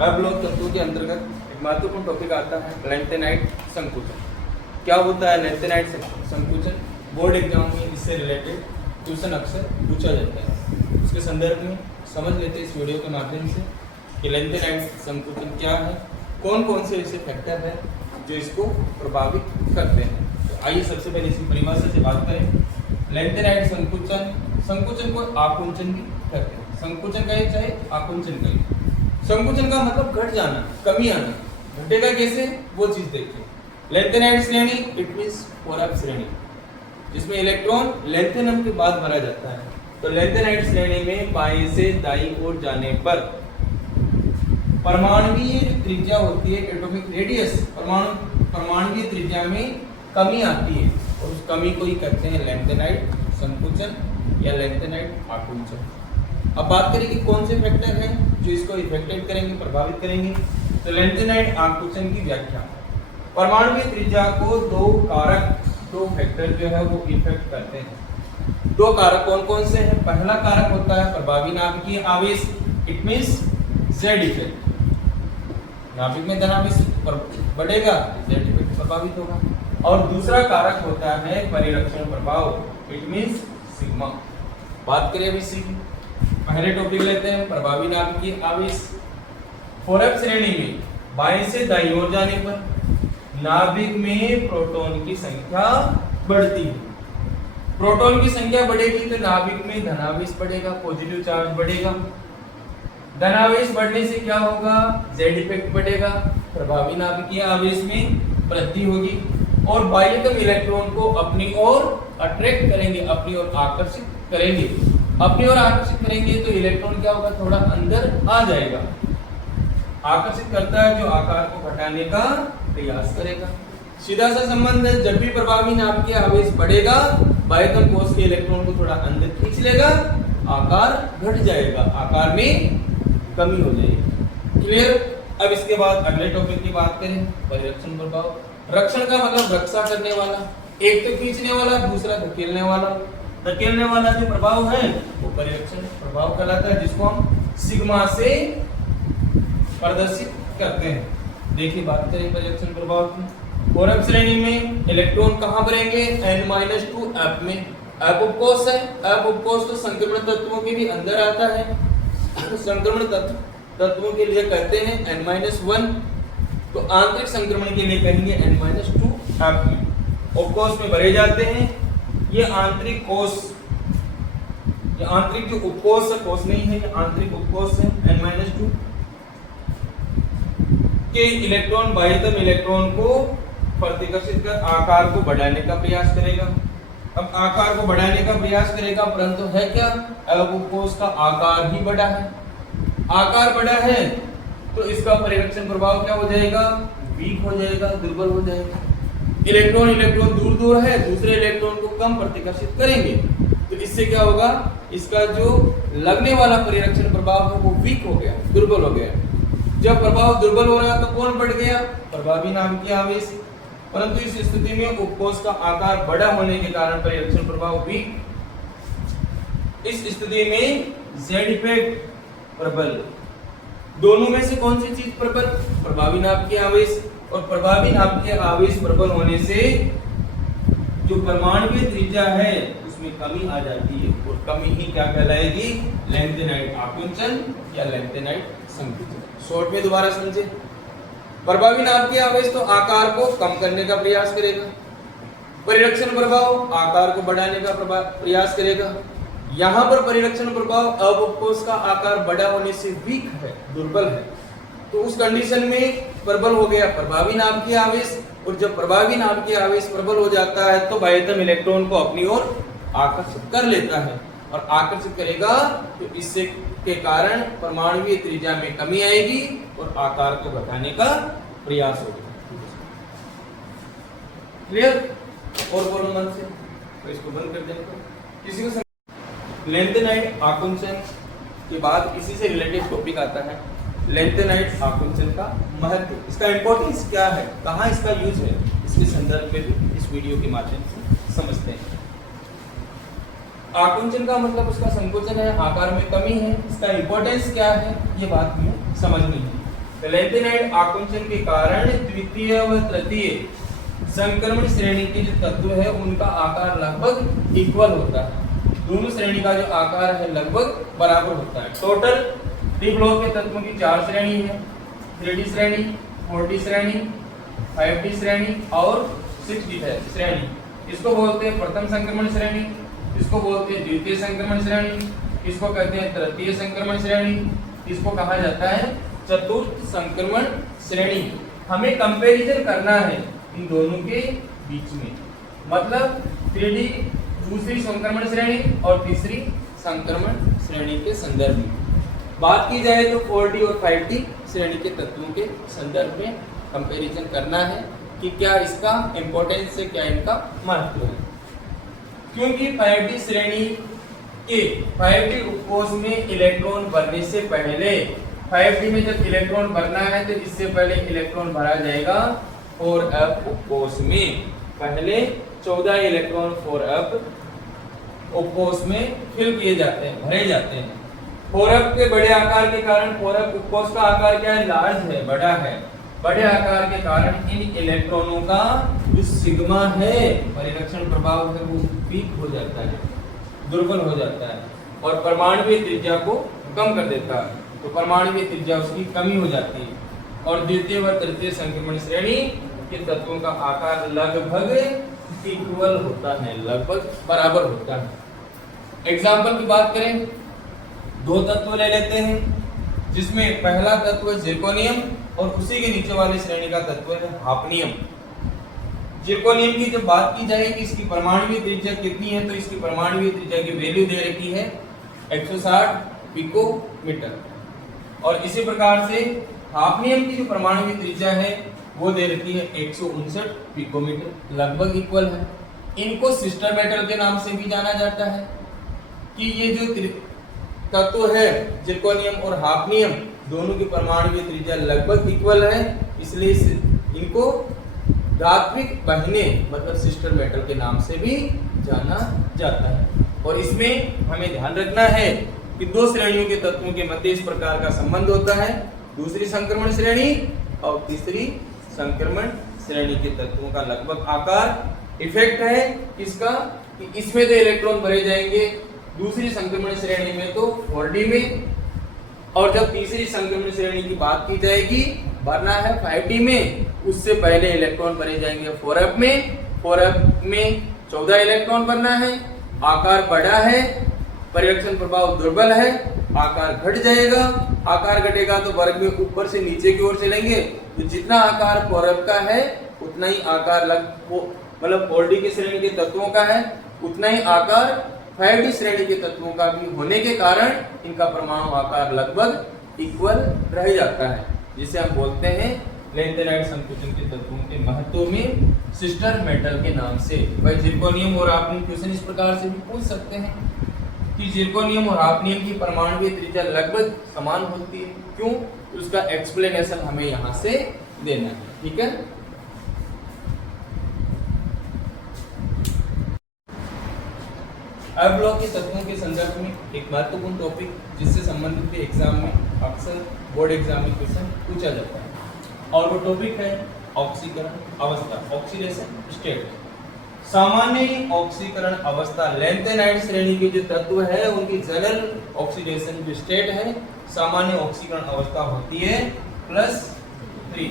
अब लोग तत्वों के अंतर्गत एक महत्वपूर्ण टॉपिक आता है लेंथेनाइट संकुचन। क्या होता है लेंथेनाइट संकुचन? बोर्ड एग्जाम में इससे रिलेटेड क्वेश्चन अक्सर पूछा जाता है। उसके संदर्भ में समझ लेते हैं इस वीडियो के माध्यम से कि लेंथेनाइट संकुचन क्या है, कौन कौन से ऐसे फैक्टर हैं जो इसको प्रभावित करते हैं। तो आइए सबसे पहले इसकी परिभाषा से बात करें। लेंथेनाइट संकुचन को आकुंचन भी कहते हैं। संकुचन कहे चाहे आकुंचन कहे। संकुचन का मतलब घट जाना, कमी आना। घटेगा कैसे वो चीज देखिए। लेंथेनाइट श्रेणी इट मींस 4f श्रेणी, जिसमें इलेक्ट्रॉन लेंथेनम के बाद भरा जाता है। तो लेंथेनाइट श्रेणी में बाएं से दाईं ओर जाने पर परमाणुवीय त्रिज्या होती है, एटॉमिक रेडियस, परमाणुवीय त्रिज्या में कमी आती है और उस कमी को ही कहते हैं लेंथेनाइट संकुचन या लेंथेनाइट आकुंचन। अब बात करें कि कौन से फैक्टर हैं जो इसको इफेक्टेड करेंगे, प्रभावित करेंगे। तो लेंथेनाइट आकुंचन की व्याख्या, परमाणुवीय त्रिज्या को दो फैक्टर जो है वो इफेक्ट करते हैं। दो कारक कौन कौन से हैं? पहला कारक होता है प्रभावी नाभिकीय आवेश, इट मींस जेड इफेक्ट। नाभिक में धनावेश बढ़ेगा, जेड इफेक्ट प्रभावित होगा। और दूसरा कारक होता है परिरक्षण प्रभाव, इट मींस सिग्मा। बात करें अभी सिग्मा, पहले टॉपिक लेते हैं प्रभावी नाभिकीय आवेश। 4f श्रेणी में बाएं से दाईं ओर जाने पर नाभिक में प्रोटॉन की संख्या बढ़ती है। प्रोटॉन की संख्या बढ़ेगी तो नाभिक में धनावेश बढ़ेगा, पॉजिटिव चार्ज बढ़ेगा। धनावेश बढ़ने से क्या होगा? जेड इफेक्ट बढ़ेगा, प्रभावी नाभिकीय आवेश में वृद्धि होगी और बाह्यतम इलेक्ट्रॉन को अपनी ओर अट्रैक्ट करेंगे, अपनी ओर आकर्षित करेंगे। अपनी ओर आकर्षित करेंगे तो इलेक्ट्रॉन क्या होगा? थोड़ा अंदर आ जाएगा। आकर्षित करता है जो आकार को घटाने का प्रयास करेगा। सीधा सा संबंध है, जब भी प्रभावी नाभिकीय आवेश बढ़ेगा बाह्यतम कोश के इलेक्ट्रॉन को थोड़ा अंदर खींच लेगा, आकार घट जाएगा, आकार में कमी हो जाएगी। क्लियर? अब इसके बाद अगले टॉपिक की बात करें, परिरक्षण प्रभाव। रक्षण का मतलब रक्षा करने वाला, एक तो खींचने वाला, दूसरा धकेलने वाला। धकेलने वाला जो प्रभाव है वो परिरक्षण प्रभाव कहलाता है, जिसको हम सिग्मा से प्रदर्शित करते हैं। देखिए बात करें परिरक्षण प्रभाव की। 4f श्रेणी में इलेक्ट्रॉन कहां भरेंगे? n-2 f में। f उपकोष है, f उपकोष तो संक्रमण तत्वों के भी अंदर आता है। संक्रमण तत्वों के लिए कहते हैं n-1, तो आंतरिक संक्रमण के लिए कहेंगे n-2 f में। उपकोष में भरे जाते हैं। ये आंतरिक कोष, ये आंतरिक जो उपकोष है, कोष नहीं है, ये आंतरिक उपकोष है n-2 के इलेक्ट्रॉन बाह्यतम इलेक्ट्रॉन को प्रतिकर्षित कर आकार को बढ़ाने का प्रयास करेगा। अब आकार को बढ़ाने का प्रयास करेगा, परंतु है क्या? अब उपकोष का आकार ही बड़ा है। आकार बड़ा है तो इसका परिरक्षण प्रभाव क्या हो जाएगा? वीक हो जाएगा, दुर्बल हो जाएगा। इलेक्ट्रॉन दूर दूर है, दूसरे इलेक्ट्रॉन को कम प्रतिकर्षित करेंगे, तो इससे क्या होगा? इसका जो लगने वाला परिरक्षण प्रभाव है वो वीक हो गया, दुर्बल हो गया। जब प्रभाव दुर्बल हो रहा तो कौन बढ़ गया? प्रभावी नाभिकीय आवेश। परंतु इस स्थिति में उपकोष का आकार बड़ा होने के कारण परिरक्षण प्रभाव वीक। इस स्थिति में जेड इफेक्ट प्रबल। दोनों में से कौन सी चीज प्रबल? प्रभावी नाभिकीय आवेश। और प्रभावी नाभिकीय आवेश प्रबल होने से जो परमाणुवीय त्रिज्या है उसमें कमी आ जाती है और कमी ही क्या कहलाएगी? लेंथेनाइट आकुंचन या लेंथेनाइट संकुचन। शॉर्ट में दोबारा समझे। प्रभावी नाभिकीय आवेश तो आकार को कम करने का प्रयास करेगा, परिरक्षण प्रभाव आकार को बढ़ाने का प्रयास करेगा। यहाँ पर परिरक्षण प्रभाव अब उपकोष का आकार बड़ा होने से वीक है, दुर्बल है, तो उस कंडीशन में प्रबल हो गया प्रभावी नाभिकीय आवेश। और जब प्रभावी नाभिकीय आवेश प्रबल हो जाता है तो बाह्यतम इलेक्ट्रॉन को अपनी ओर आकर्षित कर लेता है और आकर्षित करेगा तो इससे के कारण परमाणुवीय त्रिज्या में कमी आएगी और आकार को घटाने का प्रयास होगा। क्लियर? और बोलो मन से, तो इसको बंद कर देने को किसी को। लेंथेनाइट आकुंचन के बाद इसी से रिलेटेड टॉपिक आता है लेंथेनाइट आकुंचन का महत्व, इसका इंपॉर्टेंस क्या है, कहाँ इसका यूज है, इसके संदर्भ में भी इस वीडियो के माध्यम से समझते हैं। आकुंचन का मतलब उसका संकोचन है, आकार में कमी है, इसका इंपॉर्टेंस क्या है ये बात हमें समझनी है। लैंथेनाइड आकुंचन के कारण द्वितीय व तृतीय संक्रमण श्रेणी के जो तत्व है उनका आकार लगभग इक्वल होता है। दोनों श्रेणी का जो आकार है लगभग बराबर होता है। टोटल डी ब्लॉक के तत्वों की 4 श्रेणी है, 3D श्रेणी, 4D श्रेणी, 5D श्रेणी और 6D श्रेणी। इसको बोलते हैं प्रथम संक्रमण श्रेणी, इसको बोलते हैं द्वितीय संक्रमण श्रेणी, इसको कहते हैं तृतीय संक्रमण श्रेणी, इसको कहा जाता है चतुर्थ संक्रमण श्रेणी। हमें कंपैरिजन करना है इन दोनों के बीच में, मतलब 3D दूसरी संक्रमण श्रेणी और तीसरी संक्रमण श्रेणी के संदर्भ में बात की जाए तो 4D और 5D श्रेणी के तत्वों के संदर्भ में कंपैरिजन करना है कि क्या इसका इंपॉर्टेंस है, क्या इनका महत्व है। क्योंकि 5D श्रेणी के 5D उपकोष में इलेक्ट्रॉन भरने से पहले 5D में जब इलेक्ट्रॉन भरना है तो इससे पहले इलेक्ट्रॉन भरा जाएगा 4f उपकोष में। पहले 14 इलेक्ट्रॉन 4f उपकोष में फिल किए जाते हैं, भरे जाते हैं। 4f के बड़े आकार के कारण 4f उपकोष का आकार क्या है, लार्ज है, बड़ा है। बड़े आकार के कारण इन इलेक्ट्रॉनों का जो सिग्मा है परिरक्षण प्रभाव है वो वीक हो जाता है, दुर्बल हो जाता है और परमाणुीय त्रिज्या को कम कर देता है। तो परमाणुीय त्रिज्या उसकी कमी हो जाती है और द्वितीय व तृतीय संक्रमण श्रेणी के तत्वों का आकार लगभग इक्वल होता है, लगभग बराबर होता है। एग्जाम्पल की बात करें, 2 तत्व ले लेते हैं जिसमें पहला तत्व जिरकोनियम और उसी के नीचे वाली श्रेणी का तत्व है हाफनियम। जिरकोनियम की जब बात की जाए कि इसकी परमाणुीय त्रिज्या कितनी है तो इसकी परमाणुीय त्रिज्या की वैल्यू दे रखी है 160 पिकोमीटर और इसी प्रकार से हाफनियम की जो परमाणुीय त्रिज्या है वो दे रखी है 159 पिकोमीटर, लगभग इक्वल है। इनको सिस्टर मेटल के नाम से भी जाना जाता है कि ये जो तत्व है जिरकोनियम और हाफनियम दोनों की परमाणुीय त्रिज्या लगभग इक्वल है, इसलिए इनको धात्विक बहने मतलब सिस्टर मेटल के नाम से भी जाना जाता है। और इसमें हमें ध्यान रखना है कि 2 श्रेणियों के तत्वों के मध्य इस प्रकार का संबंध होता है, दूसरी संक्रमण श्रेणी और तीसरी संक्रमण श्रेणी के तत्वों का लगभग आकार इफेक्ट है इसका कि इसमें तो इलेक्ट्रॉन भरे जाएंगे दूसरी संक्रमण श्रेणी में तो 4D में, और जब तीसरी संक्रमण श्रेणी की बात की जाएगी भरना है 5D में, उससे पहले इलेक्ट्रॉन भरे जाएंगे 4f में। 4f में 14 इलेक्ट्रॉन भरना है, आकार बड़ा है, परिरक्षण प्रभाव दुर्बल है, आकार घट जाएगा। आकार घटेगा तो वर्ग में ऊपर से नीचे की ओर चलेंगे, तो जितना आकार 4f का है उतना ही आकार मतलब 4D की श्रेणी के तत्वों का है, उतना ही आकार 5D श्रेणी के तत्वों का भी होने के कारण इनका परमाणु आकार लगभग इक्वल रह जाता है, जिसे हम बोलते हैं लैंथेनाइड संकुचन के तत्वों के महत्व में सिस्टर मेटल के नाम से। भाई जिरकोनियम और हाफनियम क्वेश्चन इस प्रकार से भी पूछ सकते हैं कि जिरकोनियम और हाफनियम की परमाणुीय त्रिज्या लगभग समान होती है, क्यों? उसका एक्सप्लेनेशन हमें यहाँ से देना है, ठीक है। अब ब्लॉक के तत्वों के संदर्भ में एक महत्वपूर्ण टॉपिक जिससे संबंधित भी एग्जाम में अक्सर बोर्ड एग्जाम में क्वेश्चन पूछा जाता है और वो टॉपिक है ऑक्सीकरण अवस्था, ऑक्सीडेशन स्टेट। सामान्य ऑक्सीकरण अवस्था लैंथेनाइड श्रेणी के जो तत्व है उनकी जनरल ऑक्सीडेशन जो स्टेट है सामान्य ऑक्सीकरण अवस्था होती है +3।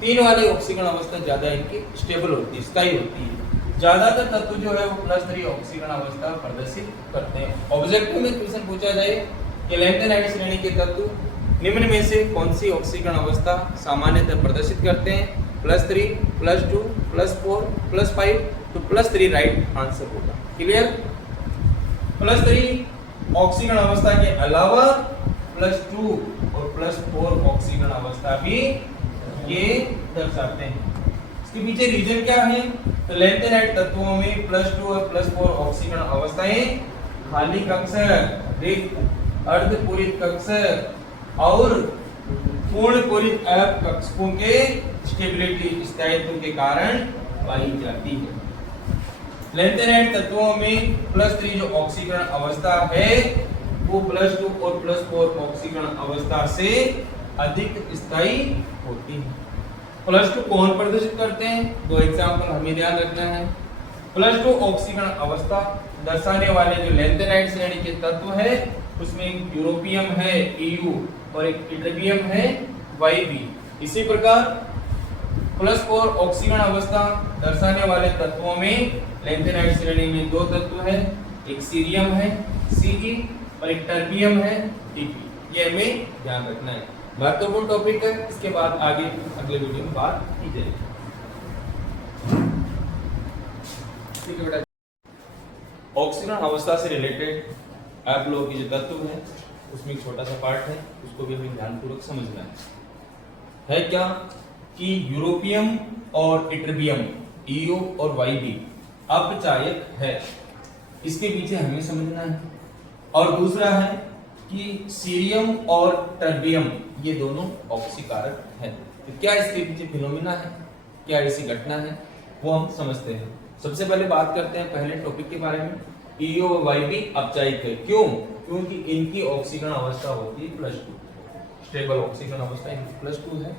3 वाली ऑक्सीकरण अवस्था ज्यादा इनकी स्टेबल होती है, स्थायी होती है। ज्यादातर तत्व जो है वो +3 ऑक्सीकरण अवस्था प्रदर्शित करते हैं। ऑब्जेक्टिव में क्वेश्चन पूछा जाए कि लैंथेनाइड श्रेणी के तत्व निम्न में से कौन सी ऑक्सीकरण अवस्था सामान्यतः प्रदर्शित करते हैं? +3, +2, +4, +5, तो +3 राइट आंसर होगा। क्लियर? +3 ऑक्सीकरण अवस्था के अलावा +2 और +4 ऑक्सीकरण अवस्था भी ये दर्शाते हैं। इसके पीछे रीजन क्या है? तो लैंथेनाइड तत्वों में +2 और +4 ऑक्सीकरण अवस्थाएं खाली कक्ष, रिक्त, अर्धपूरित कक्ष और पूर्ण पूरित F कक्षकों के स्टेबिलिटी स्थायित्व के कारण पाई जाती है। लैंथेनाइड तत्वों में +3 जो ऑक्सीकरण अवस्था है वो +2 और +4 ऑक्सीकरण अवस्था से अधिक स्थायी होती है। +2 कौन प्रदर्शित करते हैं? दो एग्जांपल हमें ध्यान रखना है। +2 ऑक्सीकरण अवस्था दर्शाने वाले जो लैंथेनाइड श्रेणी के तत्व है उसमें एक यूरोपियम है EU और एक इटरबियम है YB। इसी प्रकार +4 ऑक्सीकरण अवस्था दर्शाने वाले तत्वों में लैंथेनाइड श्रेणी में दो तत्व है, एक सीरियम है Ce और एक टर्बियम है Tb। ये हमें ध्यान रखना है, महत्वपूर्ण टॉपिक है। इसके बाद आगे अगले वीडियो में बात की जाएगी। ठीक है बेटा, ऑक्सीकरण अवस्था से रिलेटेड आप लोगों की जो तत्व है उसमें एक छोटा सा पार्ट है, उसको भी हमें ध्यानपूर्वक समझना है क्या कि यूरोपियम और इटरबियम EU और YB अपचायक है, इसके पीछे हमें समझना है। और दूसरा है कि सीरियम और टर्बियम ये दोनों ऑक्सीकारक है। तो क्या इसके पीछे फिनोमिना है, क्या ऐसी घटना है, वो हम समझते हैं। सबसे पहले बात करते हैं पहले टॉपिक के बारे में। EU और YB अपचायक है, क्यों? क्योंकि इनकी ऑक्सीकरण अवस्था होती है +2, स्टेबल ऑक्सीकरण अवस्था इनकी +2 है।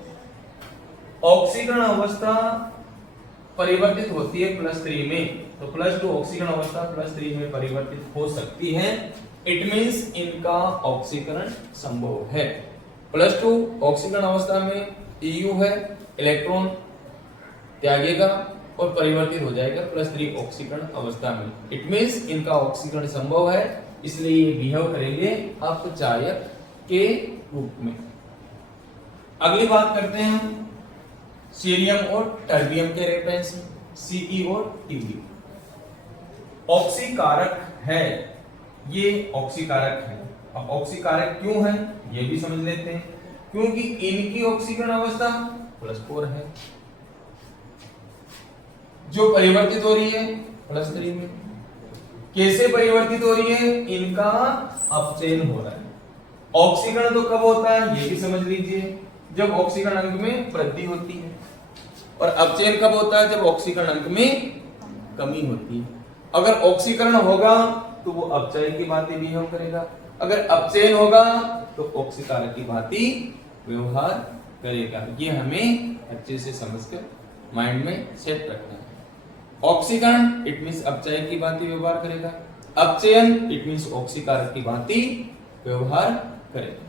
ऑक्सीकरण अवस्था परिवर्तित होती है +3 में, तो +2 ऑक्सीकरण अवस्था +3 में परिवर्तित हो सकती है। इट मींस इनका ऑक्सीकरण संभव है। +2 ऑक्सीकरण अवस्था में EU है, इलेक्ट्रॉन त्यागेगा और परिवर्तित हो जाएगा +3 ऑक्सीकरण अवस्था में। इट मींस इनका ऑक्सीकरण संभव है, इसलिए ये बिहेव करेंगे अपचायक के रूप में। अगली बात करते हैं हम सीरियम और टर्बियम के रेफरेंस में, Ce और Tb। ऑक्सीकारक है, ये ऑक्सीकारक है। अब ऑक्सीकारक क्यों है ये भी समझ लेते हैं। क्योंकि इनकी ऑक्सीकरण अवस्था +4 है, जो परिवर्तित हो रही है +3 में। कैसे परिवर्तित हो रही है? इनका अपचयन हो रहा है। ऑक्सीकरण तो कब होता है ये भी समझ लीजिए, जब ऑक्सीकरण अंक में वृद्धि होती है। और अपचयन कब होता है? जब ऑक्सीकरण अंक में कमी होती है। अगर ऑक्सीकरण होगा तो वो अपचयन की भांति बिहेव करेगा, अगर अपचयन होगा तो ऑक्सीकारक की भांति व्यवहार करेगा। ये हमें अच्छे से समझकर माइंड में सेट रखना है। ऑक्सीकरण इट मींस अपचयन की भांति व्यवहार करेगा, अपचयन इट मींस ऑक्सीकारक की भांति व्यवहार करेगा।